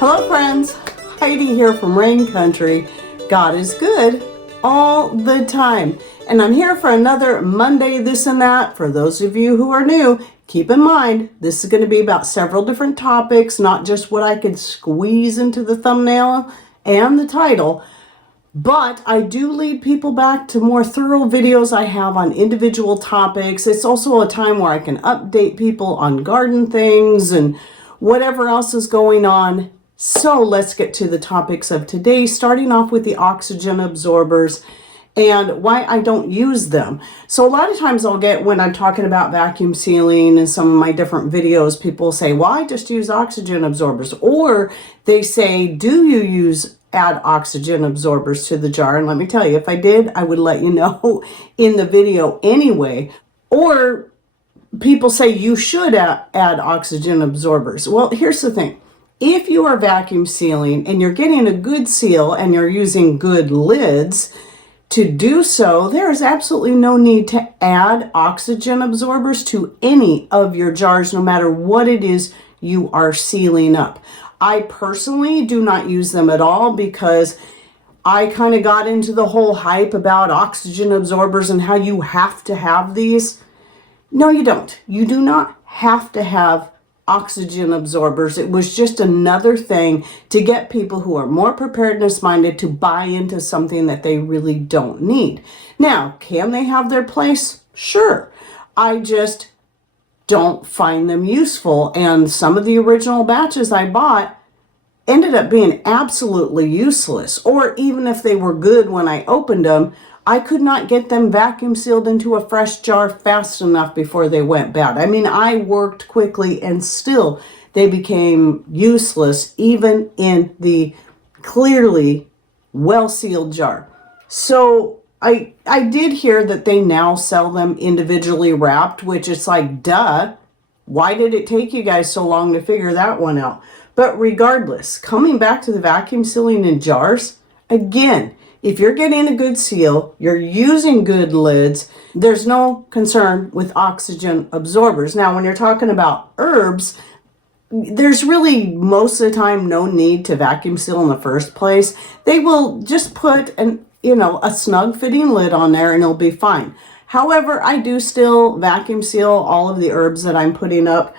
Hello friends, Heidi here from Rain Country. God is good all the time. And I'm here for another Monday this and that. For those of you who are new, keep in mind, this is going to be about several different topics, not just what I could squeeze into the thumbnail and the title. But I do lead people back to more thorough videos I have on individual topics. It's also a time where I can update people on garden things and whatever else is going on. So let's get to the topics of today, starting off with the oxygen absorbers and why I don't use them. So a lot of times I'll get, when I'm talking about vacuum sealing and some of my different videos, people say, well, I just use oxygen absorbers. Or they say, do you add oxygen absorbers to the jar? And let me tell you, if I did, I would let you know in the video anyway. Or people say you should add oxygen absorbers. Well, here's the thing. If you are vacuum sealing and you're getting a good seal and you're using good lids to do so, there is absolutely no need to add oxygen absorbers to any of your jars, no matter what it is you are sealing up. I personally do not use them at all because I kind of got into the whole hype about oxygen absorbers and how you have to have these. No, you don't. You do not have to have oxygen absorbers. It was just another thing to get people who are more preparedness minded to buy into something that they really don't need. Now, can they have their place? Sure. I just don't find them useful. And some of the original batches I bought ended up being absolutely useless. Or even if they were good when I opened them, I could not get them vacuum sealed into a fresh jar fast enough before they went bad. I mean, I worked quickly and still they became useless even in the clearly well-sealed jar. So I did hear that they now sell them individually wrapped, which is like, duh, why did it take you guys so long to figure that one out? But regardless, coming back to the vacuum sealing in jars, again, if you're getting a good seal, you're using good lids, there's no concern with oxygen absorbers. Now, when you're talking about herbs, there's really most of the time no need to vacuum seal in the first place. They will just put a snug fitting lid on there and it'll be fine. However, I do still vacuum seal all of the herbs that I'm putting up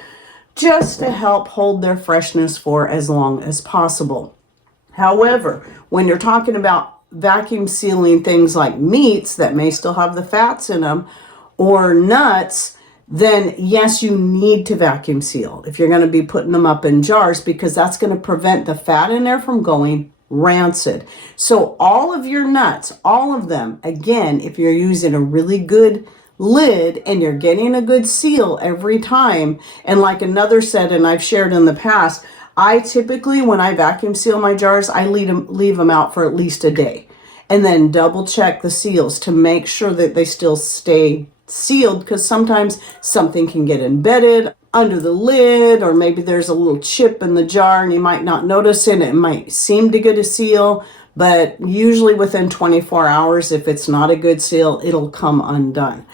just to help hold their freshness for as long as possible. However, when you're talking about vacuum sealing things like meats that may still have the fats in them or nuts, then yes, you need to vacuum seal if you're going to be putting them up in jars, because that's going to prevent the fat in there from going rancid. So all of your nuts, all of them, again, if you're using a really good lid and you're getting a good seal every time, and like another said, and I've shared in the past, I typically, when I vacuum seal my jars, I leave them out for at least a day and then double check the seals to make sure that they still stay sealed, because sometimes something can get embedded under the lid, or maybe there's a little chip in the jar and you might not notice it. It might seem to get a seal, but usually within 24 hours, if it's not a good seal, it'll come undone.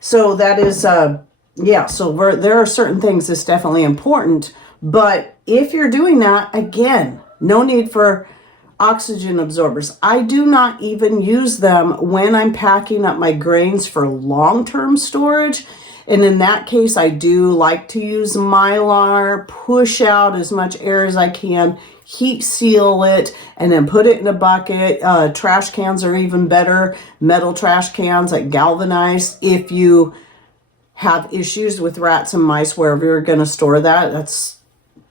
So that is, so there are certain things that's definitely important. But if you're doing that, again, no need for oxygen absorbers. I do not even use them when I'm packing up my grains for long-term storage. And in that case, I do like to use Mylar, push out as much air as I can, heat seal it, and then put it in a bucket. Trash cans are even better. Metal trash cans, like galvanized. If you have issues with rats and mice wherever you're going to store that, that's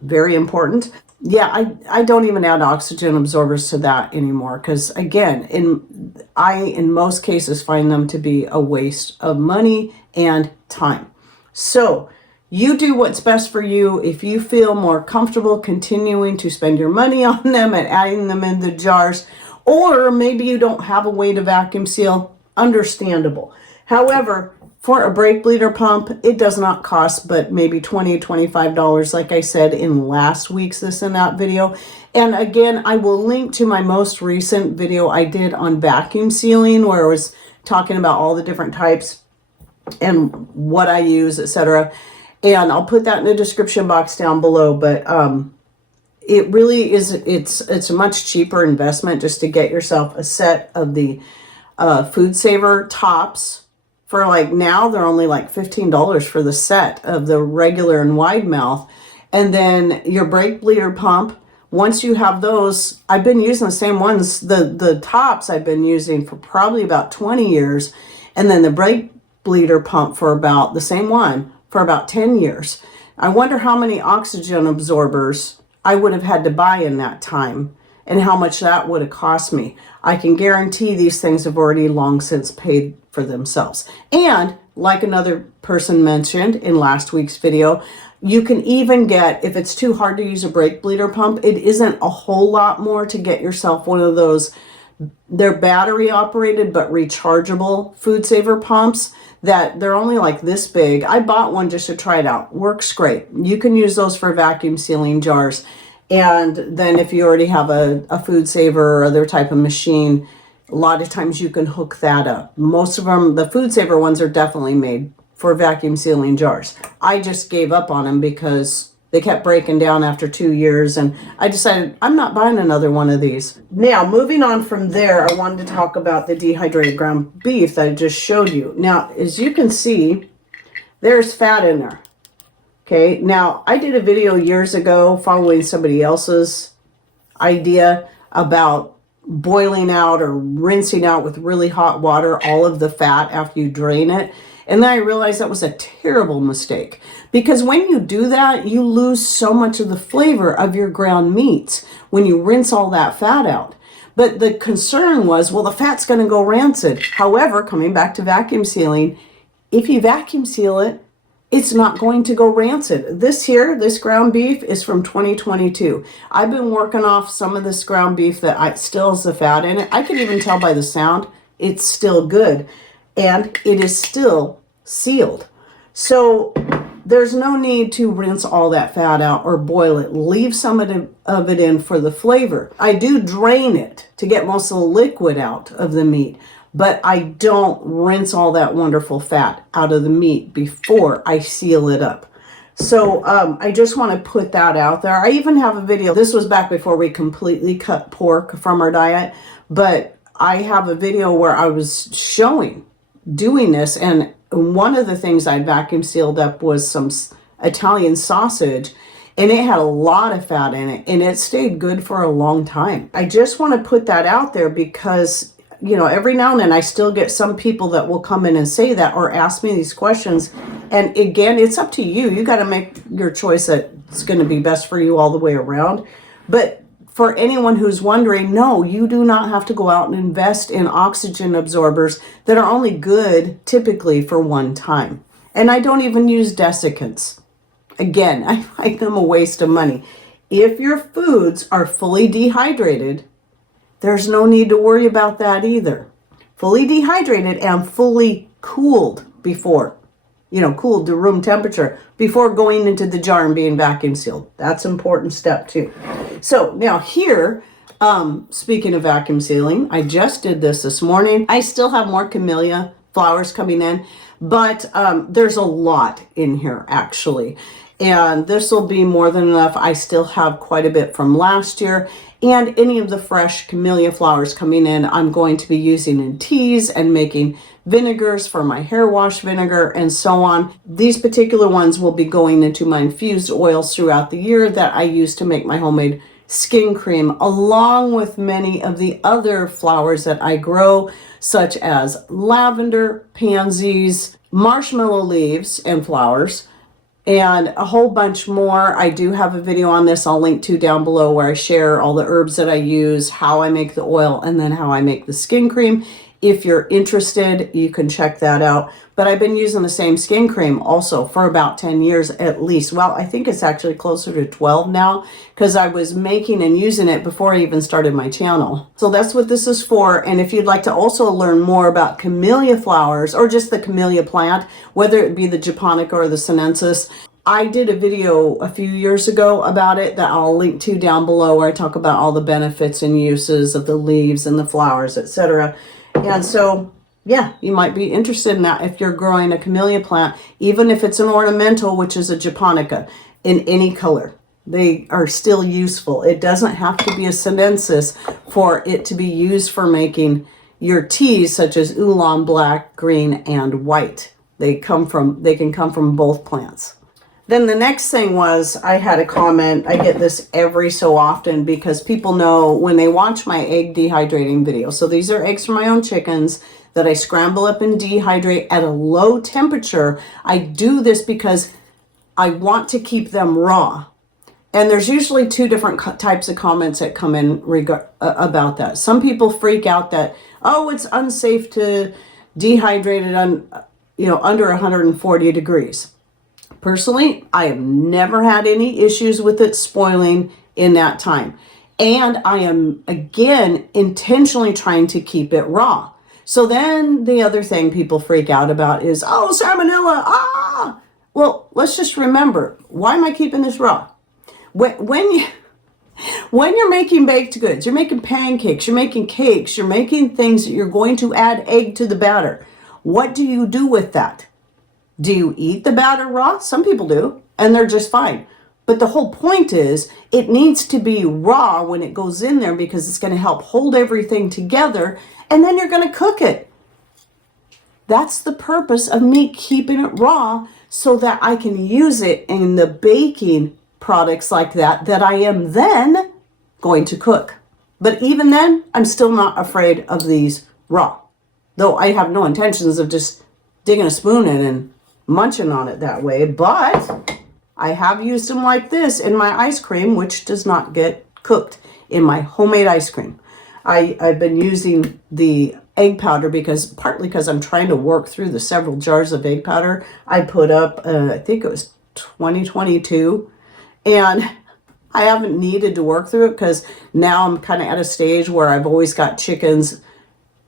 very important. Yeah, I don't even add oxygen absorbers to that anymore, because again, in most cases find them to be a waste of money and time. So you do what's best for you. If you feel more comfortable continuing to spend your money on them and adding them in the jars, or maybe you don't have a way to vacuum seal, understandable. However, for a brake bleeder pump, it does not cost but maybe $20, $25, like I said in last week's This and That video. And again, I will link to my most recent video I did on vacuum sealing, where I was talking about all the different types and what I use, etc. And I'll put that in the description box down below. But it really is, it's a much cheaper investment just to get yourself a set of the Food Saver tops. For like now, they're only like $15 for the set of the regular and wide mouth. And then your brake bleeder pump, once you have those, I've been using the same ones, the tops I've been using for probably about 20 years. And then the brake bleeder pump for about the same one for about 10 years. I wonder how many oxygen absorbers I would have had to buy in that time and how much that would have cost me. I can guarantee these things have already long since paid for themselves. And like another person mentioned in last week's video, you can even get, if it's too hard to use a brake bleeder pump, it isn't a whole lot more to get yourself one of those, they're battery operated but rechargeable Food Saver pumps that they're only like this big. I bought one just to try it out. Works great. You can use those for vacuum sealing jars. And then if you already have a Food Saver or other type of machine, a lot of times you can hook that up. Most of them, the Food Saver ones, are definitely made for vacuum sealing jars. I just gave up on them because they kept breaking down after 2 years, and I decided I'm not buying another one of these. Now, moving on from there, I wanted to talk about the dehydrated ground beef that I just showed you. Now, as you can see, there's fat in there. Okay, now I did a video years ago following somebody else's idea about boiling out or rinsing out with really hot water all of the fat after you drain it. And then I realized that was a terrible mistake, because when you do that, you lose so much of the flavor of your ground meats when you rinse all that fat out. But the concern was, well, the fat's going to go rancid. However, coming back to vacuum sealing, if you vacuum seal it, it's not going to go rancid. This ground beef is from 2022. I've been working off some of this ground beef that still has the fat in it. I can even tell by the sound, it's still good. And it is still sealed. So there's no need to rinse all that fat out or boil it. Leave some of it in for the flavor. I do drain it to get most of the liquid out of the meat, but I don't rinse all that wonderful fat out of the meat before I seal it up. So I just want to put that out there. I even have a video. This was back before we completely cut pork from our diet, but I have a video where I was showing doing this, and one of the things I'd vacuum sealed up was some Italian sausage, and it had a lot of fat in it, and it stayed good for a long time. I just want to put that out there because, you know, every now and then I still get some people that will come in and say that or ask me these questions. And again, it's up to you. You got to make your choice that's going to be best for you all the way around. But for anyone who's wondering, no, you do not have to go out and invest in oxygen absorbers that are only good typically for one time. And I don't even use desiccants. Again, I find them a waste of money. If your foods are fully dehydrated, there's no need to worry about that either. Fully dehydrated and fully cooled before, cooled to room temperature before going into the jar and being vacuum sealed. That's an important step too. So now here, speaking of vacuum sealing, I just did this morning. I still have more camellia flowers coming in, but there's a lot in here actually. And this will be more than enough. I still have quite a bit from last year. And any of the fresh camellia flowers coming in, I'm going to be using in teas and making vinegars for my hair wash vinegar and so on. These particular ones will be going into my infused oils throughout the year that I use to make my homemade skin cream, along with many of the other flowers that I grow, such as lavender, pansies, marshmallow leaves and flowers, and a whole bunch more. I do have a video on this I'll link to down below where I share all the herbs that I use, how I make the oil, and then how I make the skin cream. If you're interested, you can check that out. But I've been using the same skin cream also for about 10 years at least. Well, I think it's actually closer to 12 now because I was making and using it before I even started my channel. So that's what this is for. And if you'd like to also learn more about camellia flowers or just the camellia plant, whether it be the japonica or the sinensis, I did a video a few years ago about it that I'll link to down below where I talk about all the benefits and uses of the leaves and the flowers, etc. And so, yeah, you might be interested in that if you're growing a camellia plant, even if it's an ornamental, which is a japonica, in any color. They are still useful. It doesn't have to be a sinensis for it to be used for making your teas, such as oolong, black, green, and white. They can come from both plants. Then the next thing was, I had a comment. I get this every so often because people know when they watch my egg dehydrating video. So these are eggs from my own chickens that I scramble up and dehydrate at a low temperature. I do this because I want to keep them raw. And there's usually two different types of comments that come in about that. Some people freak out that, oh, it's unsafe to dehydrate it under 140 degrees. Personally, I have never had any issues with it spoiling in that time. And I am, again, intentionally trying to keep it raw. So then the other thing people freak out about is, oh, salmonella, ah! Well, let's just remember, why am I keeping this raw? When you're making baked goods, you're making pancakes, you're making cakes, you're making things that you're going to add egg to the batter. What do you do with that? Do you eat the batter raw? Some people do, and they're just fine. But the whole point is it needs to be raw when it goes in there because it's going to help hold everything together, and then you're going to cook it. That's the purpose of me keeping it raw so that I can use it in the baking products like that I am then going to cook. But even then, I'm still not afraid of these raw. Though I have no intentions of just digging a spoon in and munching on it that way, but I have used them like this in my ice cream, which does not get cooked in my homemade ice cream. I've been using the egg powder partly because I'm trying to work through the several jars of egg powder I put up, I think it was 2022, and I haven't needed to work through it because now I'm kind of at a stage where I've always got chickens.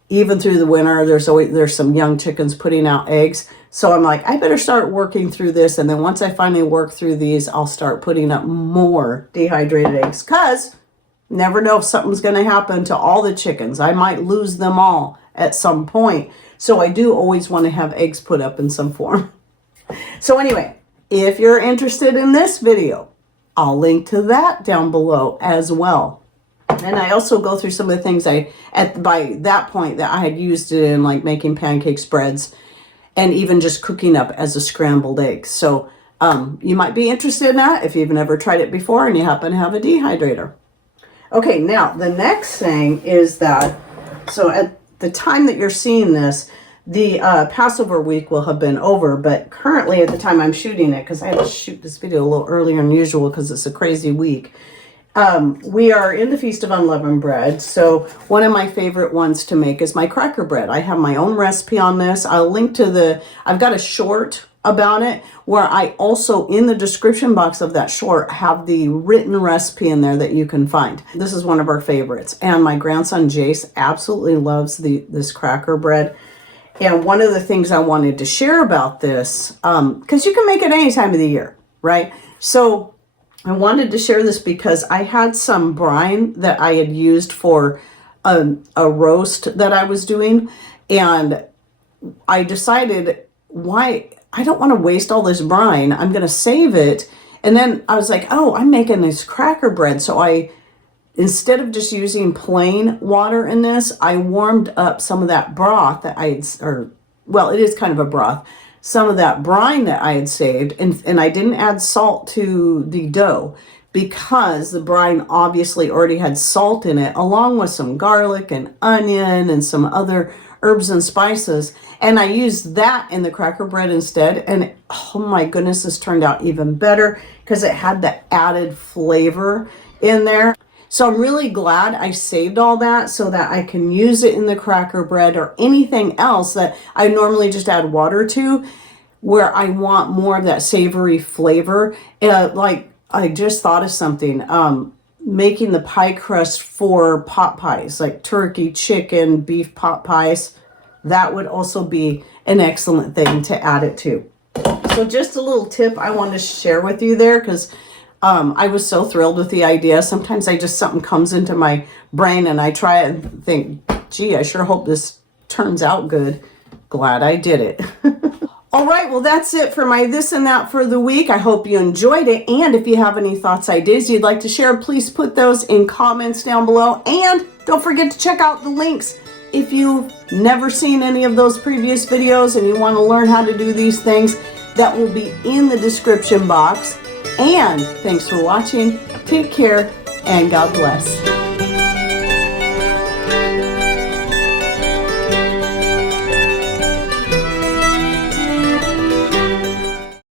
Even through the winter, there's some young chickens putting out eggs. So I'm like, I better start working through this. And then once I finally work through these, I'll start putting up more dehydrated eggs. Because never know if something's going to happen to all the chickens. I might lose them all at some point. So I do always want to have eggs put up in some form. So anyway, if you're interested in this video, I'll link to that down below as well. And I also go through some of the things by that point that I had used it in, like making pancake spreads and even just cooking up as a scrambled egg. So you might be interested in that if you've never tried it before and you happen to have a dehydrator. Okay, now the next thing is that, so at the time that you're seeing this, the Passover week will have been over, but currently at the time I'm shooting it, because I had to shoot this video a little earlier than usual because it's a crazy week. We are in the Feast of Unleavened Bread, so one of my favorite ones to make is my cracker bread. I have my own recipe on this. I'll link to I've got a short about it where I also, in the description box of that short, have the written recipe in there that you can find. This is one of our favorites, and my grandson Jace absolutely loves this cracker bread. And one of the things I wanted to share about this, because you can make it any time of the year, right? So I wanted to share this because I had some brine that I had used for a roast that I was doing. And I decided, why? I don't want to waste all this brine. I'm going to save it. And then I was like, oh, I'm making this cracker bread. So instead of just using plain water in this, I warmed up some of that broth that it is kind of a broth, some of that brine that I had saved, and I didn't add salt to the dough because the brine obviously already had salt in it, along with some garlic and onion and some other herbs and spices. And I used that in the cracker bread instead. And oh my goodness, this turned out even better because it had the added flavor in there. So I'm really glad I saved all that so that I can use it in the cracker bread or anything else that I normally just add water to, where I want more of that savory flavor. Like I just thought of something, making the pie crust for pot pies, like turkey, chicken, beef pot pies. That would also be an excellent thing to add it to. So just a little tip I wanted to share with you there, because I was so thrilled with the idea. Sometimes something comes into my brain and I try it and think, gee, I sure hope this turns out good. Glad I did it. All right, well, that's it for my this and that for the week. I hope you enjoyed it. And if you have any thoughts, ideas you'd like to share, please put those in comments down below. And don't forget to check out the links. If you've never seen any of those previous videos and you want to learn how to do these things, that will be in the description box. And thanks for watching. Take care and God bless.